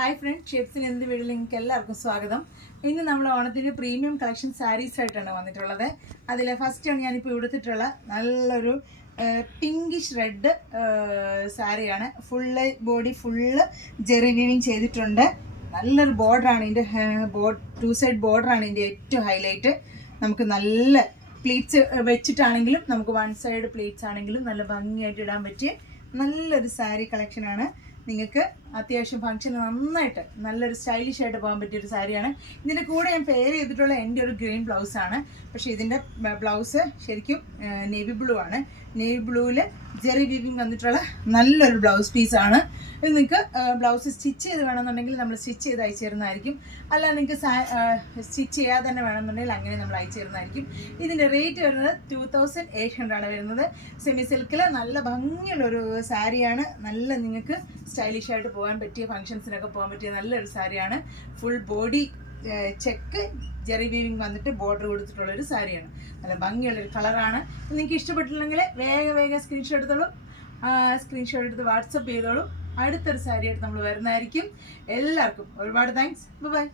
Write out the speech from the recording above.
Hi front, ഷേപ്സിന് എന്ത് വീട്ടിലേക്ക് എല്ലാവർക്കും സ്വാഗതം. ഇന്ന് നമ്മൾ ഓണത്തിന് പ്രീമിയം കളക്ഷൻ സാരീസ് ആയിട്ടാണ് വന്നിട്ടുള്ളത്. അതിൽ ഫസ്റ്റാണ് ഞാനിപ്പോൾ എടുത്തിട്ടുള്ള നല്ലൊരു പിങ്കിഷ് റെഡ് സാരിയാണ്. Full body full Jerry weaving ചെയ്തിട്ടുണ്ട്. നല്ലൊരു ബോർഡറാണ് ഇതിൻ്റെ, ടു സൈഡ് ബോർഡറാണ് ഇതിൻ്റെ ഏറ്റവും ഹൈലൈറ്റ്. നമുക്ക് നല്ല പ്ലീറ്റ്സ് വെച്ചിട്ടാണെങ്കിലും നമുക്ക് വൺ സൈഡ് പ്ലീറ്റ്സ് ആണെങ്കിലും നല്ല ഭംഗിയായിട്ട് ഇടാൻ പറ്റിയ നല്ലൊരു സാരി കളക്ഷനാണ്. നിങ്ങൾക്ക് അത്യാവശ്യം ഫംഗ്ഷന് നന്നായിട്ട് നല്ലൊരു സ്റ്റൈലിഷ് ആയിട്ട് പോകാൻ പറ്റിയൊരു സാരിയാണ്. ഇതിൻ്റെ കൂടെ ഞാൻ പെയർ ചെയ്തിട്ടുള്ള എൻ്റെ ഒരു ഗ്രീൻ ബ്ലൗസാണ്. പക്ഷേ ഇതിൻ്റെ ബ്ലൗസ് ശരിക്കും നേവി ബ്ലൂ ആണ്. നേവി ബ്ലൂവിൽ ജെറി വീവിങ് വന്നിട്ടുള്ള നല്ലൊരു ബ്ലൗസ് പീസാണ്. ഇത് നിങ്ങൾക്ക് ബ്ലൗസ് സ്റ്റിച്ച് ചെയ്ത് വേണമെന്നുണ്ടെങ്കിൽ നമ്മൾ സ്റ്റിച്ച് ചെയ്ത് അയച്ചു തരുന്നതായിരിക്കും. അല്ല നിങ്ങൾക്ക് സ്റ്റിച്ച് ചെയ്യാതെ തന്നെ വേണമെന്നുണ്ടെങ്കിൽ അങ്ങനെ നമ്മൾ അയച്ചു തരുന്നതായിരിക്കും. ഇതിൻ്റെ റേറ്റ് വരുന്നത് 2800 ആണ് വരുന്നത്. സെമി സിൽക്കിൽ നല്ല ഭംഗിയുള്ളൊരു സാരിയാണ്. നല്ല നിങ്ങൾക്ക് സ്റ്റൈലിഷ് ആയിട്ട് പോകാൻ പറ്റിയ, ഫംഗ്ഷൻസിനൊക്കെ പോകാൻ പറ്റിയ നല്ലൊരു സാരിയാണ്. Full body check Jerry weaving വന്നിട്ട് ബോർഡർ കൊടുത്തിട്ടുള്ളൊരു സാരിയാണ്. നല്ല ഭംഗിയുള്ളൊരു കളറാണ്. നിങ്ങൾക്ക് ഇഷ്ടപ്പെട്ടില്ലെങ്കിൽ വേഗം സ്ക്രീൻഷോട്ട് എടുത്തോളൂ. സ്ക്രീൻഷോട്ട് എടുത്ത് വാട്സപ്പ് ചെയ്തോളൂ. അടുത്തൊരു സാരിയായിട്ട് നമ്മൾ വരുന്നതായിരിക്കും. എല്ലാവർക്കും ഒരുപാട് താങ്ക്സ്. ബൈ.